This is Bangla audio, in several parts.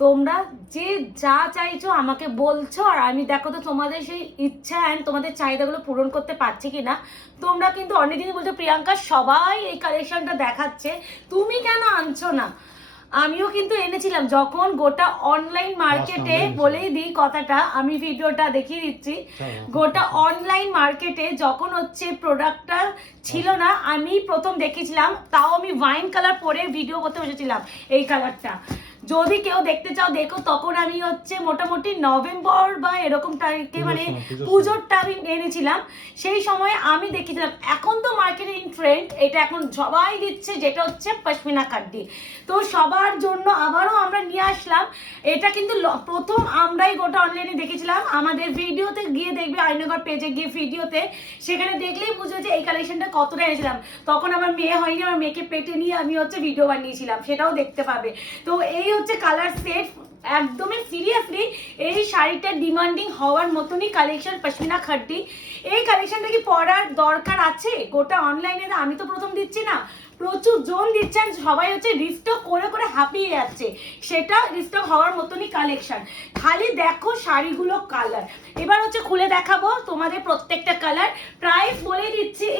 তোমরা যে যা চাইছো আমাকে বলছো, আর আমি দেখো তো তোমাদের সেই ইচ্ছা অ্যান্ড তোমাদের চাহিদাগুলো পূরণ করতে পারছি কিনা। তোমরা কিন্তু অনেকদিনই বলছো প্রিয়াঙ্কা সবাই এই কালেকশনটা দেখাচ্ছে, তুমি কেন আনছো না। আমিও কিন্তু এনেছিলাম যখন গোটা অনলাইন মার্কেটে, বলেই দিই কথাটা, আমি ভিডিওটা দেখিয়ে দিচ্ছি। গোটা অনলাইন মার্কেটে যখন হচ্ছে প্রোডাক্টটা ছিল না, আমি প্রথম দেখেছিলাম, তাও আমি ওয়াইন কালার পরে ভিডিও করতে বসেছিলাম এই কালারটা। যদি কেউ দেখতে চাও দেখো, তখন আমি হচ্ছে মোটামুটি নভেম্বর বা এরকম তারিখে, মানে পুজোরটা আমি এনেছিলাম, সেই সময় আমি দেখেছিলাম। এখন তো মার্কেটে ইন ট্রেন্ড, এটা এখন সবাই দিচ্ছে, যেটা হচ্ছে পশমিনা কাড্ডি। তো সবার জন্য আবারও আমরা নিয়ে আসলাম। এটা কিন্তু প্রথম আমরাই গোটা অনলাইনে দেখেছিলাম, আমাদের ভিডিওতে গিয়ে দেখবে, আইনগর পেজে গিয়ে ভিডিওতে, সেখানে দেখলেই বুঝবে যে এই কালেকশনটা কতটা এনেছিলাম। তখন আমার মেয়ে হয়নি, আমার মেয়েকে পেটে নিয়ে আমি হচ্ছে ভিডিও বানিয়েছিলাম, সেটাও দেখতে পাবে। তো এই হচ্ছে কালার সেট, একদমই সিরিয়াসলি এই শাড়িটা ডিমান্ডিং হওয়ার মতনই কালেকশন পশমিনা খাড্ডি। এই কালেকশনটা কি পরার দরকার আছে গোটা অনলাইনে? আমি তো প্রথম দিচ্ছি না, প্রচুর জন দিচ্ছেন, সবাই হচ্ছে রিস্টক করে করে হাঁপিয়ে যাচ্ছে। সেটা রিস্টক হওয়ার মতনই কালেকশন। খালি দেখো শাড়িগুলো কালার, এবার হচ্ছে খুলে দেখাবো তোমাদের প্রত্যেকটা কালার। প্রাইস বলে দিচ্ছি,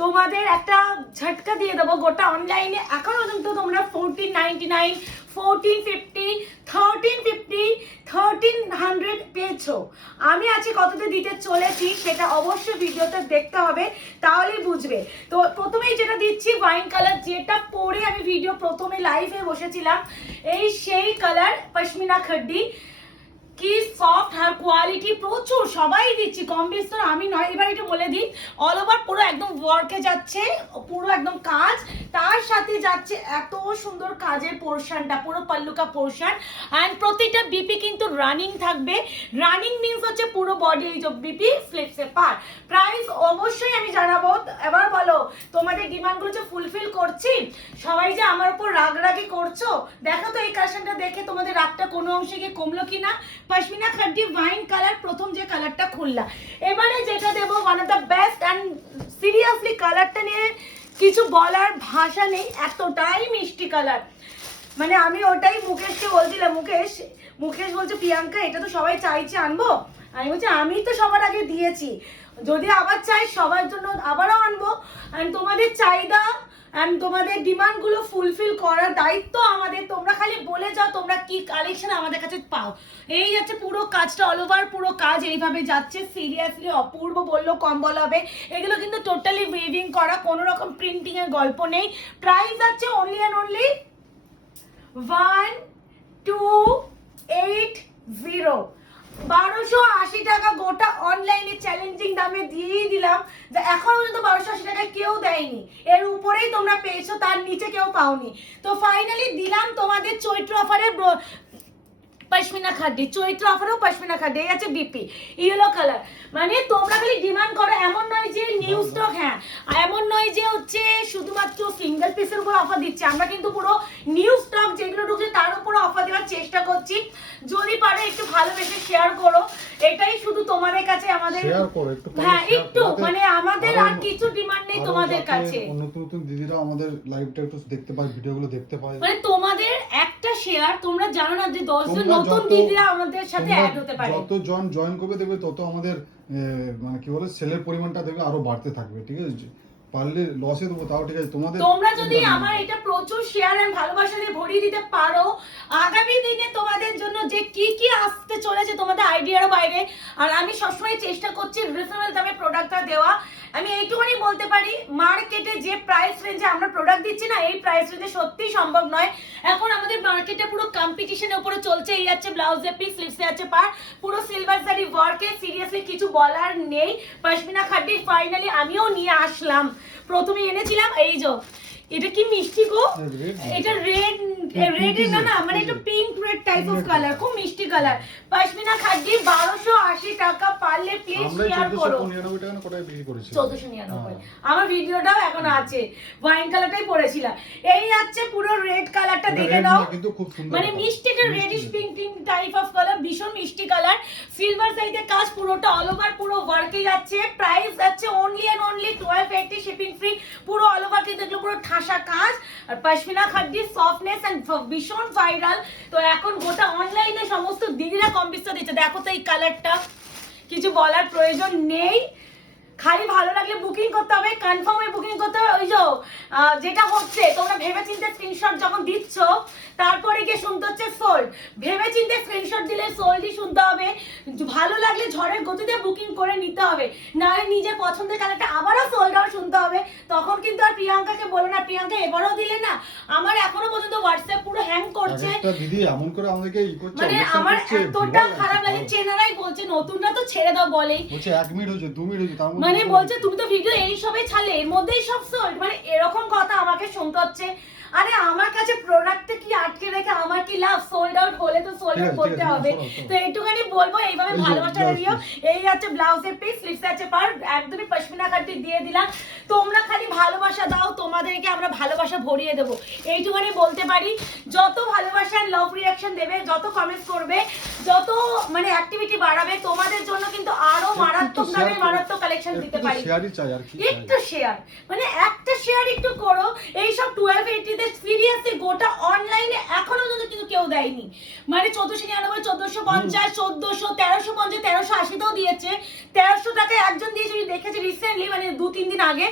তোমাদের একটা ঝটকা দিয়ে দেবো। গোটা অনলাইনে এখন পর্যন্ত তোমরা 1499, 1450, 1350, 1300 পেয়েছো। আমি আজকে কততে দিতে চলেছি সেটা অবশ্যই ভিডিওতে দেখতে হবে, তাহলেই বুঝবে। তো প্রথমেই যেটা দিচ্ছি ওয়াইন কালার, যেটা পরে আমি ভিডিও প্রথমে লাইভে বসেছিলাম, এই সেই কালার পশমিনা খাড্ডি। কি সফট আর কোয়ালিটি প্রচুর, সবাই দিচ্ছি, কম বেশ তো আমি নয়। এবার এটা বলে দিই, অল ওভার পুরো একদম ওয়ার্কে যাচ্ছে, পুরো একদম কাজ, তার সাথে যাচ্ছে এত সুন্দর কাজের পোর্শনটা, পুরো পাল্লুকা পোর্শন। অ্যান্ড প্রতিটা বিপি কিন্তু রানিং থাকবে। রানিং মিনস হচ্ছে পুরো বডি এই যে বিপি স্লিপসে পার। প্রাইস অবশ্যই আমি জানাবো। এবার বলো তোমাদের ডিমান্ডগুলো যে ফুলফিল করছি, সবাই যে আমার উপর রাগরাগি করছো, দেখো তো এই কালেকশনটা দেখে তোমাদের রাগটা কোনো অংশে গিয়ে কমলো কিনা। পশমিনা খাড্ডি ওয়াইন কালার, প্রথম যে কালারটা খুললা। এবারে যেটা দেবো one of the best, and seriously কালারটা নিয়ে কিছু বলার ভাষা নেই, এতটাই মিষ্টি কালার। মানে আমি ওটাই মুকেশকে বলছিলাম, মুকেশ বলছে প্রিয়াঙ্কা এটা তো সবাই চাইছে আনবো। আমি বলছি আমি তো সবার আগে দিয়েছি, যদি আবার চাই সবার জন্য আবারও আনবো। অ্যান্ড তোমাদের চাহিদা অ্যান্ড তোমাদের ডিমান্ডগুলো ফুলফিল করার দায়িত্ব আমাদের। তোমরা খালি বলে যাও তোমরা কি কালেকশন আমাদের কাছে পাও। এই যাচ্ছে পুরো কাজটা, অল ওভার পুরো কাজ এইভাবে যাচ্ছে, সিরিয়াসলি অপূর্ব বললেও কম বলা হবে। এগুলো কিন্তু টোটালি উইভিং করা, কোনো রকম প্রিন্টিং এর গল্প নেই। প্রাইস আছে অনলি অ্যান্ড অনলি 1280, 1280 টাকা গোটা অনলাইনে চ্যালেঞ্জিং দামে দিয়েই দিলাম। এখন পর্যন্ত 1280 টাকায় কেউ দেয়নি, এর উপরেই তোমরা পেয়েছো, তার নিচে কেউ পাওনি। তো ফাইনালি দিলাম তোমাদের চৈত্র অফারের পশমিনা খাড্ডি, চৈত্র অফারেও পশমিনা খাড্ডি। এই আছে বিপি ইয়েলো কালার। মানে তোমরা খালি ডিমান্ড করো, এমন নয় যে নিউ স্টক, হ্যাঁ এমন নয় যে হচ্ছে শুধুমাত্র সিঙ্গেল পিসের উপর অফার দিচ্ছে, আমরা কিন্তু পুরো নিউ স্টক যেগুলো ঢুকছে তার উপর অফার দেওয়ার চেষ্টা করছি। যদি পারো একটু ভালোবেসে শেয়ার করো, এটাই শুধু তোমাদের কাছে আমাদের, হ্যাঁ একটু, মানে আমাদের আর কিছু ডিমান্ড নেই তোমাদের কাছে। নতুন নতুন দিদিরা আমাদের লাইভটা একটু দেখতে পায়, ভিডিওগুলো দেখতে পায়, মানে তোমাদের একটা শেয়ার, তোমরা জানো না যে 10 জন নতুন দিদিরা আমাদের সাথে অ্যাড হতে পারে। যত জন জয়েন করবে দেখবে তত আমাদের মানে কি বলে সেলের পরিমাণটা দেখবে আরো বাড়তে থাকবে, ঠিক আছে? পারলে লসে দেবো তাও ঠিক আছে। তোমরা যদি আমার এটা প্রচুর শেয়ার আর ভালোবাসা দিয়ে ভরিয়ে দিতে পারো, আগামী দিনে তোমাদের জন্য যে কি কি আসতে চলেছে তোমাদের আইডিয়ারও বাইরে। আর আমি সবসময় চেষ্টা করছি রিজনেবল দামে প্রোডাক্টটা দেওয়া। আমি এইটুকুনি বলতে পারি, মার্কেটে যে প্রাইস রেঞ্জে আমরা প্রোডাক্ট দিচ্ছি না, এই প্রাইস রেঞ্জে সত্যি সম্ভব নয়। এখন আমাদের মার্কেটে পুরো কম্পিটিশনের উপরে চলছে। এই আছে ব্লাউজে পিস, স্লিভসে আছে পার, পুরো সিলভার জারি ওয়ার্কে, সিরিয়াসলি কিছু বলার নেই। পশমিনা খাড্ডি ফাইনালি আমিও নিয়ে আসলাম, প্রথমে এনেছিলাম। এই যে এটা কি মিষ্টি গো, এটা রেড না মানে একটু pink red type of colour, খুব মিষ্টি কালার। পশমিনা খাড্ডি 1280 টাকা, পারলে প্লিজ শেয়ার করো। 1499 আমার ভিডিওটাও এখন আছে, ওয়াইন কালারটাই পরেছিলাম। এই আছে পুরো রেড কালারটা, দেখে নাও, মানে মিষ্টি একটা radish pink pink type of colour, ভীষণ মিষ্টি কালার। সিলভার সাইডে কাজ, পুরোটা অল ওভার পুরো ওয়ার্কে যাচ্ছে। প্রাইস যাচ্ছে only and only 1280, shipping free. পুরো অল ওভার কিন্তু পুরো ঠাসা কাজ। আর পশমিনা খাড্ডি সফটনেস এন্ড ভীষণ ভাইরাল। তো এখন গোটা অনলাইনে সমস্ত দিদিরা কম বিস্তার দিচ্ছে। দেখো তো এই কালারটা, কিছু বলার প্রয়োজন নেই, খালি ভালো লাগলে বুকিং করতে হবে, কনফার্ম হয়ে বুকিং করতে হবে। ওই যে যেটা হচ্ছে, তোমরা ভেবে চিন্তে স্ক্রিনশট যখন দিচ্ছ তারপরে গিয়ে শুনতে হচ্ছে সোল্ড। ভেবে চিন্তে স্ক্রিনশট দিলে সোল্ডই শুনতে হবে। ভালো লাগলে ঝড়ের গতিতে বুকিং করে নিতে হবে, নাহলে নিজের পছন্দের কালারটা আবারও সোল্ড আউট শুনতে হবে। তখন কিন্তু আর প্রিয়াঙ্কাকে বলো না, প্রিয়াঙ্কা এবারও দিলে না। আমার এখনো পর্যন্ত হোয়াটসঅ্যাপ পুরো হ্যাং করছে। একটা দিদি এমন করে আমাদেরকে করছে, মানে আমার এতটা খারাপ লাগে। চেনারাই বলছে নতুনরা তো ছেড়ে দাও বলেই, বলছে 1 মিনিট হচ্ছে 2 মিনিট হচ্ছে, তার মধ্যে মানে বলছে তুমি তো ভিডিও এই সবে ছাড়লে, এর মধ্যেই সব সোল্ড। মানে এরকম কথা আমাকে শুনতে হচ্ছে। আরে আমার কাছে প্রোডাক্টে কি আটকে রেখে আমার কি লাভ? সোল্ড আউট হলে তো সোল্ড আউট করতে হবে। তো এইটুখানি বলবো, এইভাবে ভালোবাসা দিও। এই আছে ব্লাউজের পিস, স্লিভস আছে পার, একদমই পশমিনা কাটি দিয়ে দিলাম। তোমরা খালি ভালোবাসা দাও, তোমাদেরকে আমরা ভালোবাসা ভরিয়ে দেবো, এইটুখানি বলতে পারি। যত ভালোবাসা লাভ রিঅ্যাকশন দেবে, যত কমেন্টস করবে, যত মানে অ্যাক্টিভিটি বাড়াবে, তোমাদের জন্য কিন্তু আরো মারাত্মক ভাবে মারাত্মক কালেকশন দিতে পারি। শেয়ারই চাই আর কি, একটু শেয়ার, মানে একটা শেয়ার একটু করো। এই সব 1280 তে সিরিয়াসলি গোটা অনলাইনে এখনো কিন্তু কেউ দেয়নি। মানে 1499, 1450, 1400, 1350, 1380 তেও দিয়েছে। 1300 টাকায় একজন দিয়েছে, আমি দেখেছি রিসেন্টলি, মানে 2-3 দিন আগে।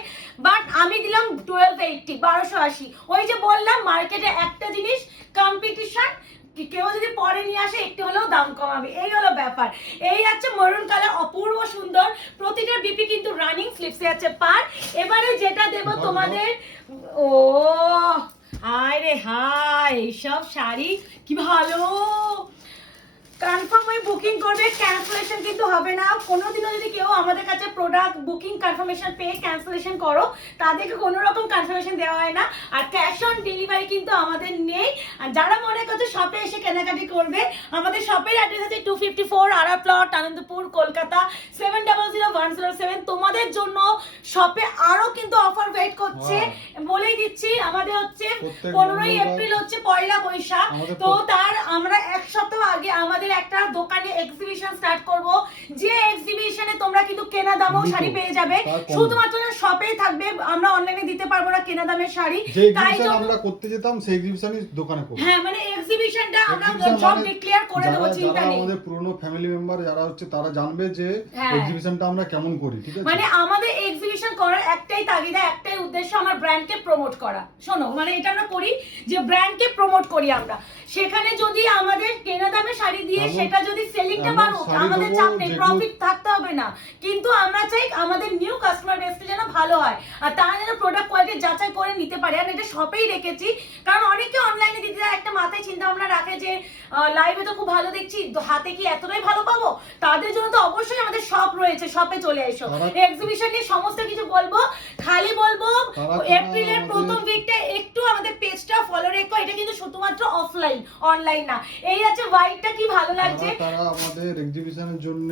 বাট আমি দিলাম 1280, 1280। ওই যে বললাম, মার্কেটে একটা জিনিস কম্পিটিশন, কেউ যদি পরে নিয়ে আসে একটু হলেও দাম কমাবে, এই হলো ব্যাপার। এই আছে মেরুন কালার, অপূর্ব সুন্দর। প্রতিটা বিপি কিন্তু রানিং, স্লিপসে আছে পার। এবারে যেটা দেব তোমাদের, ও হায় রে হায়, এইসব শাড়ি কি ভালো। কনফার্ম হয়ে বুকিং করবে, ক্যান্সেলেশন কিন্তু হবে না কোনোদিনও। যদি কেউ আমাদের কাছে প্রোডাক্ট বুকিং কনফার্মেশন পেয়ে ক্যান্সেলেশন করো, তাদেরকে কোনো রকম কনফার্মেশন দেওয়া হয় না। আর ক্যাশ অন ডেলিভারি কিন্তু আমাদের নেই। আর যারা মনে করছে শপে এসে কেনাকাটি করবে, আমাদের শপের অ্যাড্রেস আছে 254 আরা প্লট, আনন্দপুর, কলকাতা 700107। তোমাদের জন্য শপে আরো কিন্তু অফার ওয়েট করছে, বলেই দিচ্ছি। আমাদের হচ্ছে 15ই এপ্রিল হচ্ছে পয়লা বৈশাখ। তো তার আমরা এক সপ্তাহ আগে আমাদের একটা দোকানে এক্সিবিশন স্টার্ট করব, যে এক্সিবিশনে তোমরা কিন্তু কেনা দামেও শাড়ি পেয়ে যাবে। শুধুমাত্র শপেই থাকবে, আমরা অনলাইনে দিতে পারবো না কেনা দামের শাড়ি। তাই জন্য আমরা করতে যেতাম, সেই এক্সিবিশনই দোকানে করব। হ্যাঁ, মানে এক্সিবিশনটা আমরা জব ডিক্লেয়ার করে দেব, চিন্তা নেই। আমাদের পুরনো ফ্যামিলি মেম্বার যারা হচ্ছে, তারা জানবে যে এক্সিবিশনটা আমরা কেমন করি, ঠিক আছে? মানে আমাদের এক্সিবিশন করার একটাই তাগিদা, একটাই উদ্দেশ্য, আমার ব্র্যান্ডকে প্রমোট করা। শোনো, মানে এটা আমরা করি যে ব্র্যান্ডকে প্রমোট করি আমরা। সেখানে যদি আমাদের কেনা দামে শাড়ি দিয়ে সেটা যদি সেলিংটা বাড়ুক, আমাদের চাপ নেই, প্রফিট থাকতে হবে না। কিন্তু আমরা চাই আমাদের নিউ কাস্টমার বেসটা যেন ভালো হয়, আর তারা যেন প্রোডাক্ট কোয়ালিটি যাচাই করে নিতে পারে। আর এটা শপেই রেখেছি, কারণ অনেকে অনলাইনে দিদিরা একটা মাথায় চিন্তা ভাবনা রাখে যে লাইভে তো খুব ভালো দেখছি, হাতে কি এতটাই ভালো পাবো। তাদের জন্য তো অবশ্যই আমাদের শপ রয়েছে, শপে চলে এসো। এক্সিবিশন নিয়ে সমস্ত কিছু বলবো, খালি বলবো এপ্রিলের প্রথম উইকটা একটু আমাদের পেজটা ফলো রেখো। এটা কিন্তু শুধুমাত্র অফলাইন, অনলাইন না। এই আছে হোয়াইটটা, কি ভালো লাগছে। তারা আমাদের এক্সিবিশনের জন্য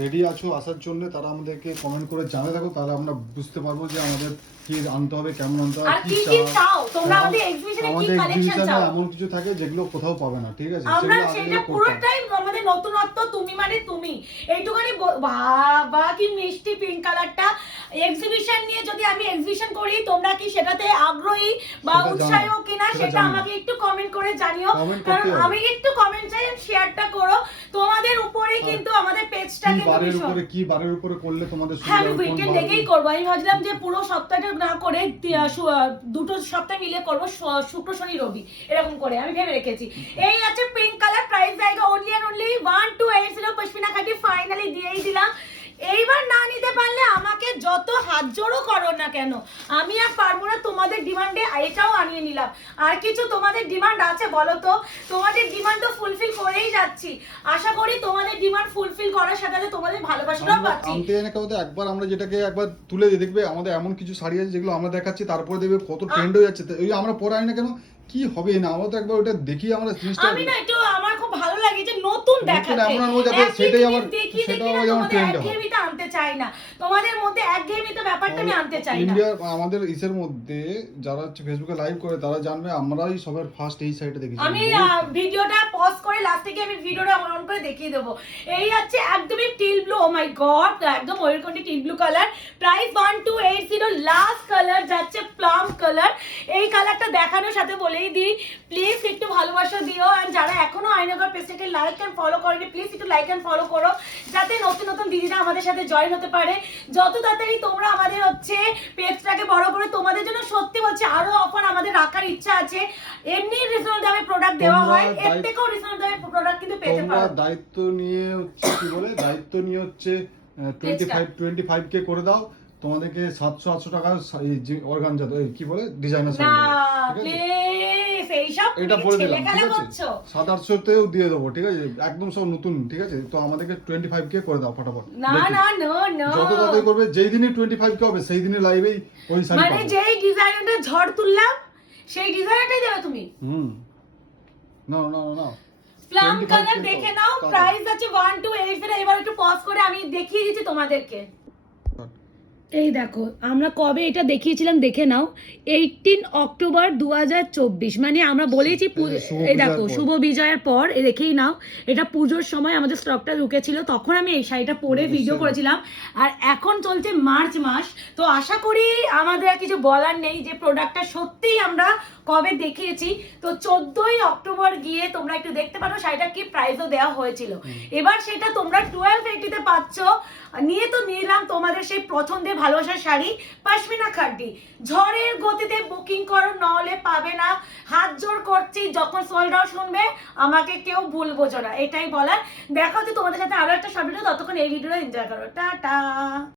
রেডি আছো আসার জন্য, তারা আমাদেরকে কমেন্ট করে জানাতে থাকো, তাহলে আমরা বুঝতে পারবো যে আমাদের কি আনতে হবে, কেমন আনতে হবে, আর কি কি চাও তোমরা। আমাদের এক্সিবিশনে কি কালেকশন চাও, এমন কিছু থাকে যেগুলো কোথাও পাবে না, ঠিক আছে? আমরা সেটা পুরোটাই আমাদের নতুনত্ব, তুমি মানে তুমি। এইটুখানি বাবা কি মিষ্টি পিঙ্ক কালারটা। এক্সিবিশন নিয়ে যদি আমি এক্সিবিশন করি, তোমরা কি সেটাতে আগ্রহী বা উৎসাহী কিনা সেটা আমাকে একটু কমেন্ট করে জানিও। কারণ আমি একটু কমেন্ট চাই, শেয়ারটা করো। তোমাদের উপরেই কিন্তু আমাদের পেজটাকে কি বারের উপরে করলে তোমাদের সুবিধা। হ্যাঁ, আমি উইকেন্ড দেখেই করব। আমি ভাবলাম যে পুরো সপ্তাহটা না করে দুটো সপ্তাহ মিলে করব, শুক্র শনি রবি এরকম করে আমি ভেবে রেখেছি। এই আছে পিঙ্ক কালার, প্রাইস জায়গা অনলি এন্ড অনলি 1280 পশমিনা খাটি, ফাইনালি দিয়েই দিলাম। এইবার না নিতে পারলে আমাকে যত হাত জোড়ও করো না কেন, আমি আর পারবো না। তোমাদের ডিমান্ডে এটাও আনিয়ে নিলাম। আর কিছু তোমাদের ডিমান্ড আছে বলো তো? তোমাদের ডিমান্ড তো ফুলফিল করেই যাচ্ছি। আশা করি তোমাদের ডিমান্ড ফুলফিল করার সাথে সাথে তোমাদের ভালোবাসাটাও পাচ্ছি। আনতে এনে কথা একবার আমরা যেটাকে একবার তুলে দিয়ে দেখবে, আমাদের এমন কিছু শাড়ি আছে যেগুলো আমরা দেখাচ্ছি, তারপরে দেখবে কত ট্রেন্ড হয়ে যাচ্ছে। ওই আমরা পরে আনি না কেন, কি হবে না, আমরা তো একবার ওটা দেখি আমরা জিনিসটা। আমি না একটু আমার খুব ভালো লাগে যে নতুন দেখাতে, এমন নয় যাতে সেটাই আবার দেখিয়ে সেটাও দেখিয়ে আবার যেমন তোমাদের ট্রেন্ড হয়। একঘেয়েমিটা আনতে চাই না, তোমাদের মধ্যে একঘেয়েমিতে ব্যাপারটা আমি আনতে চাই না। ইন্ডিয়ার আমাদের ইসের মধ্যে যারা হচ্ছে ফেসবুকে লাইভ করে তারা জানবে আমরাই সবার ফার্স্ট এই সাইটে দেখেছি। আমি ভিডিওটা পজ করে লাস্টে গিয়ে আমি ভিডিওটা অন করে দেখিয়ে দেবো। এই আছে একদমই teal blue, oh my God, একদম ময়ূরকণ্ঠী teal blue colour, price 1280, last colour যাচ্ছে প্লাম কালার। এই কালারটা দেখানোর সাথে বলেই দিই প্লিজ একটু ভালোবাসা দিও, আর যারা এখনো আয়নাঘর পেজটাকে লাইক এন্ড ফলো করেনি প্লিজ একটু লাইক এন্ড ফলো করো, যাতে নতুন নতুন দিদিরা আমাদের সাথে জয়েন হতে পারে। যত তাড়াতাড়ি তোমরা আমাদের হচ্ছে পেজটাকে বড় করে, তোমাদের জন্য সত্যি বলছি আরো অফার আমাদের রাখার ইচ্ছা আছে। এমনি রিজনেবল দামে প্রোডাক্ট দেওয়া হয়, এর থেকেও রিজনেবল দামে প্রোডাক্ট কিন্তু পেতে তোমরা পারো। দায়িত্ব নিয়ে হচ্ছে কি বলে দায়িত্ব নিয়ে হচ্ছে 25K করে দাও, তোমাদেরকে 700-800 টাকা অর্গানজা কি বলে ডিজাইনার না শাড়ি, ঠিক আছে? প্লিজ এইসব এটা বলে দিলাম, ছেলে ঠিক খেলা আছে? করছো। 700-800তেও দিয়ে দেবো, ঠিক আছে? একদম সব নতুন, ঠিক আছে? তো আমাদেরকে 25K করে দাও ফটাফট। না দেখি। না নো নো, যত তাড়াতাড়ি করবে, যেই দিনই 25K হবে সেই দিনই লাইভেই ওই শাড়ি মানে পাবে। যেই ডিজাইনটা ঝড় তুললাম সেই ডিজাইনটাই দেবে তুমি। না না না না, প্লাম 25K কালার দেখে নাও, তাড়াতাড়ি। প্রাইস আছে 1280। এবার একটু পজ করে আমি দেখিয়ে দিচ্ছি তোমাদেরকে। এই দেখো আমরা কবে এটা দেখিয়েছিলাম দেখে নাও, 18 অক্টোবর 2024, মানে আমরা বলেছি শুভ এই দেখো বিজয়ের পর। শুভ বিজয়ের পর, এই দেখেই নাও এটা পুজোর সময় আমাদের স্টকটা ঢুকেছিল, তখন আমি এই শাড়িটা পরে ভিডিও করেছিলাম। আর এখন চলছে মার্চ মাস, তো আশা করি আমাদের আর কিছু বলার নেই যে প্রোডাক্টটা সত্যিই আমরা কবে দেখিয়েছি। তো 14ই অক্টোবর গিয়ে তোমরা একটু দেখতে পারো শাড়িটা কি প্রাইসও দেওয়া হয়েছিল। এবার সেটা তোমরা 1280-তে পাচ্ছ। নিয়ে তো নিলাম তোমাদের সেই পছন্দের ভালোবাসার শাড়ি পশমিনা খাড্ডি। ঝড়ের গতিতে বুকিং করো, নাহলে পাবে না। হাত জোর করছি, যখন সোল্ড আউট শুনবে আমাকে কেউ ভুল বোঝো না, এটাই বলার। দেখা হচ্ছে তোমাদের সাথে আরো একটা শর্ট ভিডিও, ততক্ষণ এই ভিডিওটা এনজয় করো, টাটা।